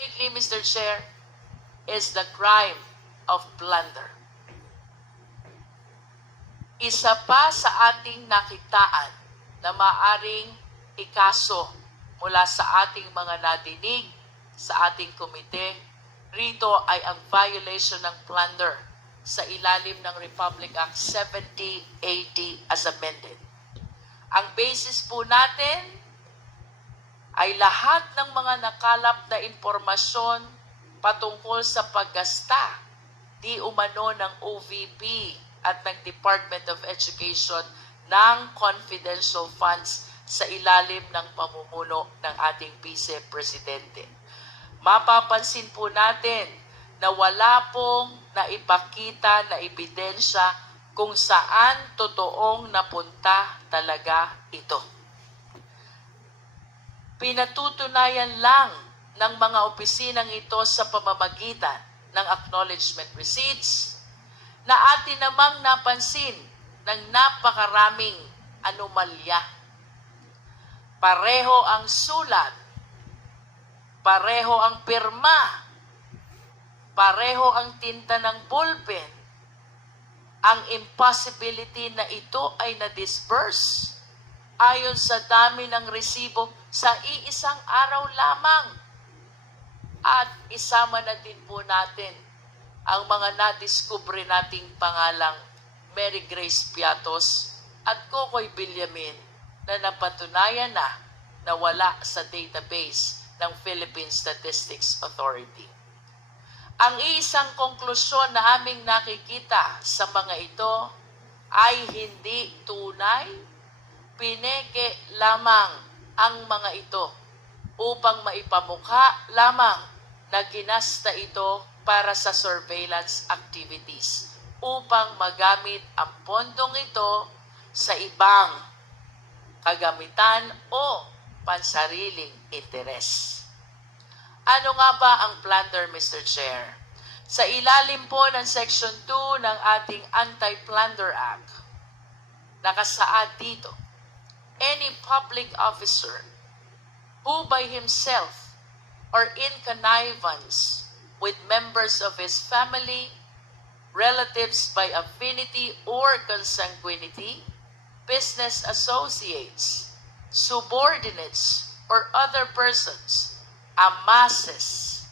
Mainly, Mr. Chair, is the crime of plunder. Isa pa sa ating nakitaan na maaring ikaso mula sa ating mga nadinig sa ating komite rito ay ang violation ng plunder sa ilalim ng Republic Act 7080 as amended. Ang basis po natin ay lahat ng mga nakalap na impormasyon patungkol sa paggasta di umano ng OVP at ng Department of Education ng confidential funds sa ilalim ng pamumuno ng ating Vice Presidente. Mapapansin po natin na wala pong naipakita na ebidensya kung saan totoong napunta talaga ito. Pinatutunayan lang ng mga opisinang ito sa pamamagitan ng acknowledgement receipts na atin namang napansin ng napakaraming anomalya. Pareho ang sulat, pareho ang pirma, pareho ang tinta ng ballpen. Ang impossibility na ito ay na-disperse ayon sa dami ng resibo sa iisang araw lamang. At isama na din po natin ang mga nadiskubre nating pangalang Mary Grace Piatos at Kokoy Villamin na napatunayan na wala sa database ng Philippine Statistics Authority. Ang isang konklusyon na aming nakikita sa mga ito ay hindi tunay, pineke lamang ang mga ito upang maipamukha lamang na ginasta ito para sa surveillance activities upang magamit ang pondong ito sa ibang kagamitan o pansariling interes. Ano nga ba ang plunder, Mr. Chair? Sa ilalim po ng Section 2 ng ating Anti-Plunder Act, nakasaad dito, any public officer who by himself or in connivance with members of his family, relatives by affinity or consanguinity, business associates, subordinates, or other persons amasses,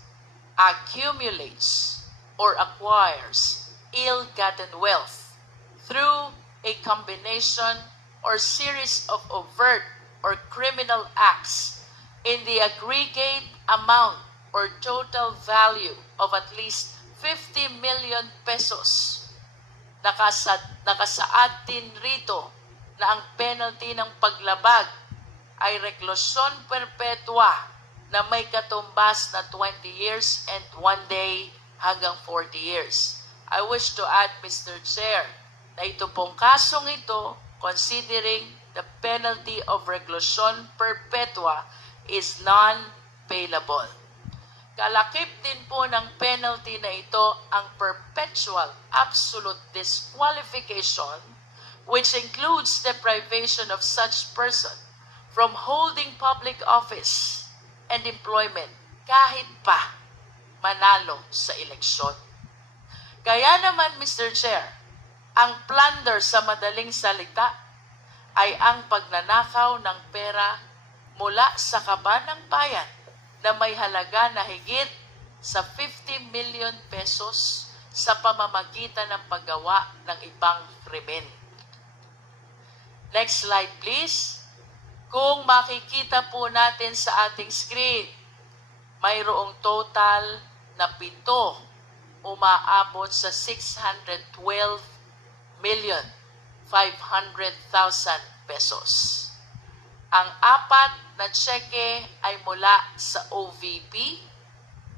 accumulates, or acquires ill-gotten wealth through a combination or series of overt or criminal acts in the aggregate amount or total value of at least 50 million pesos. Nakasaad din rito na ang penalty ng paglabag ay reklusyon perpetua na may katumbas na 20 years and 1 day hanggang 40 years. I wish to add, Mr. Chair, na ito pong kasong ito, considering the penalty of reclusion perpetua is non-bailable. Kalakip din po ng penalty na ito ang perpetual absolute disqualification, which includes deprivation of such person from holding public office and employment kahit pa manalo sa eleksyon. Kaya naman, Mr. Chair, ang plunder sa madaling salita ay ang pagnanakaw ng pera mula sa kaban ng bayan na may halaga na higit sa 50 million pesos sa pamamagitan ng paggawa ng ibang krimen. Next slide, please. Kung makikita po natin sa ating screen, mayroong total na 7 umaabot sa 612,500,000 pesos. Ang 4 na tseke ay mula sa OVP,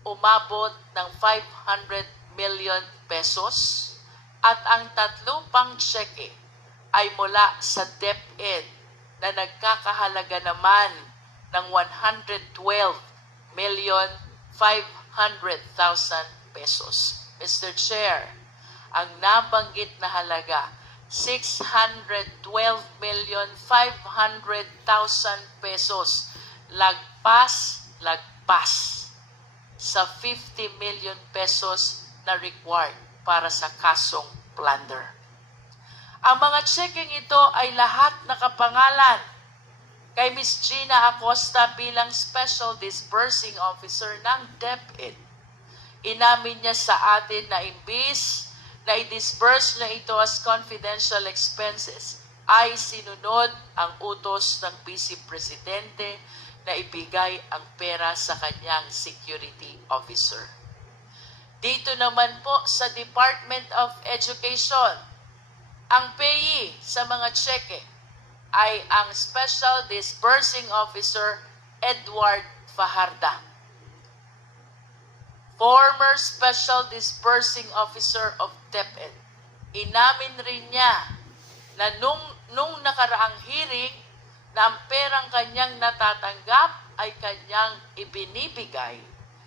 umabot ng 500 million pesos, at ang 3 pang tseke ay mula sa DepEd na nagkakahalaga naman ng 112,500,000 pesos. Mr. Chair, ang nabanggit na halaga 612,500,000 pesos. Lagpas sa 50 million pesos na required para sa kasong Plunder. Ang mga checking ito ay lahat nakapangalan kay Ms. Gina Acosta bilang Special Disbursing Officer ng DepEd. Inamin niya sa atin na imbis na i-disburse niya ito as confidential expenses, ay sinunod ang utos ng Vice Presidente na ibigay ang pera sa kanyang security officer. Dito naman po sa Department of Education, ang payee sa mga cheque ay ang Special Disbursing Officer Edward Fajarda, former Special Disbursing Officer of DepEd. Inamin rin niya na nung nakaraang hearing na ang perang kanyang natatanggap ay kanyang ibinibigay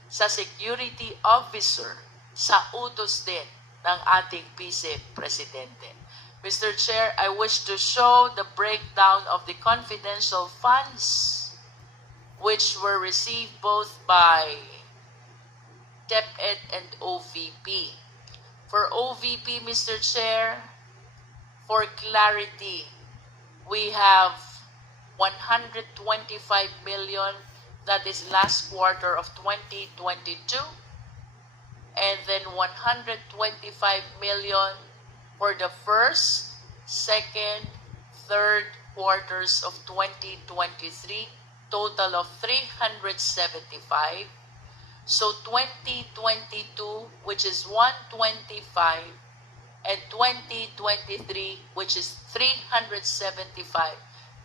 sa security officer sa utos din ng ating Vice Presidente. Mr. Chair, I wish to show the breakdown of the confidential funds which were received both by DepEd and OVP. For OVP, Mr. Chair, for clarity, we have 125 million, that is last quarter of 2022, and then 125 million for the first, second, third quarters of 2023, total of 375. So 2022, which is 125, and 2023, which is 375,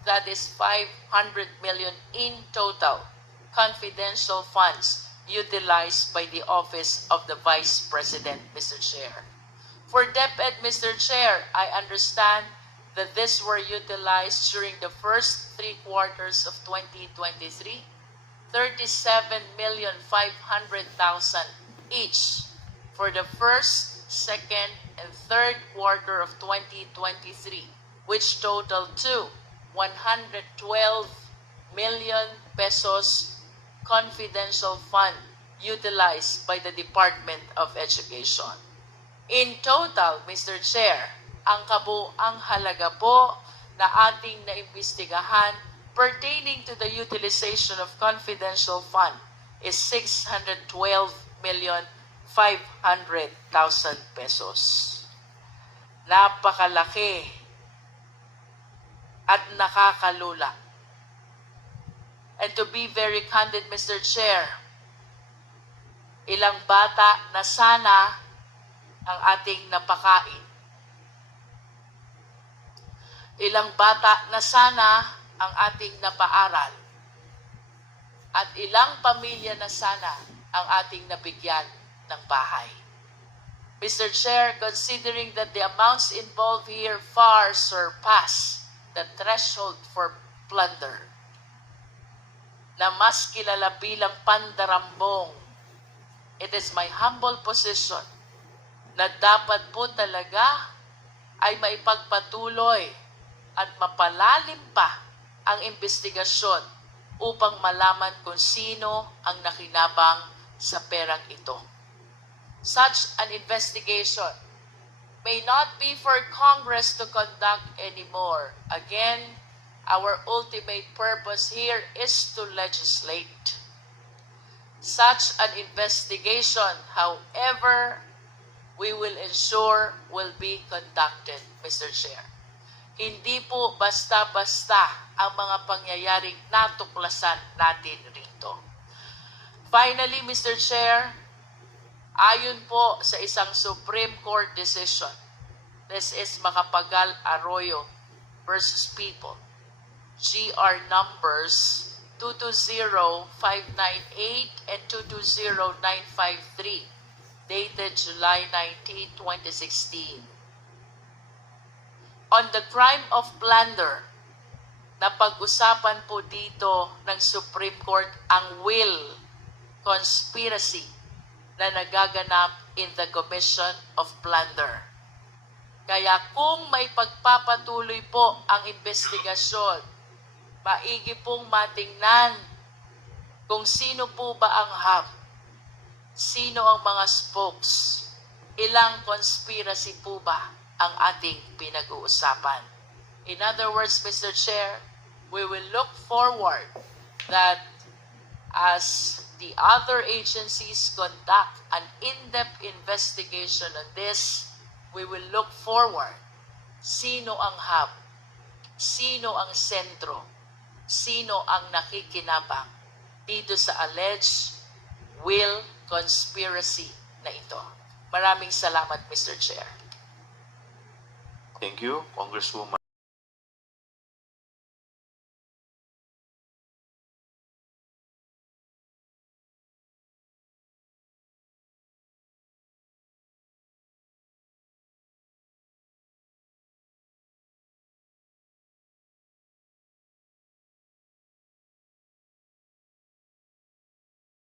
that is 500 million in total confidential funds utilized by the Office of the Vice President, Mr. Chair. For DepEd, Mr. Chair, I understand that this were utilized during the first 3 quarters of 2023, 37,500,000 each for the first, second, and third quarter of 2023, which totaled to 112 million pesos confidential fund utilized by the Department of Education. In total, Mr. Chair, ang kabuang halaga po na ating naimbestigahan pertaining to the utilization of confidential fund is 612,500,000 pesos. Napakalaki at nakakalula. And to be very candid, Mr. Chair, ilang bata na sana ang ating napakain. Ilang bata na sana ang ating napaaral. At ilang pamilya na sana ang ating nabigyan ng bahay. Mr. Chair, considering that the amounts involved here far surpass the threshold for plunder, na mas kilala bilang pandarambong, it is my humble position na dapat po talaga ay maipagpatuloy at mapalalim pa ang investigasyon upang malaman kung sino ang nakinabang sa perang ito. Such an investigation may not be for Congress to conduct anymore. Again, our ultimate purpose here is to legislate. Such an investigation, however, we will ensure will be conducted, Mr. Chair. Hindi po basta-basta ang mga pangyayaring natuklasan natin rito. Finally, Mr. Chair, ayon po sa isang Supreme Court decision, this is Macapagal Arroyo versus People, GR numbers 220598 and 220953, dated July 19, 2016. On the crime of plunder, napag-usapan po dito ng Supreme Court ang will, conspiracy na nagaganap in the commission of plunder. Kaya kung may pagpapatuloy po ang investigasyon, maigi pong matingnan kung sino po ba ang hub Sino ang mga spokes? Ilang conspiracy po ba ang ating pinag-uusapan? In other words, Mr. Chair, we will look forward that as the other agencies conduct an in-depth investigation on this, we will look forward sino ang hub, sino ang sentro, sino ang nakikinabang dito sa alleged will conspiracy na ito. Maraming salamat, Mr. Chair. Thank you, Congresswoman.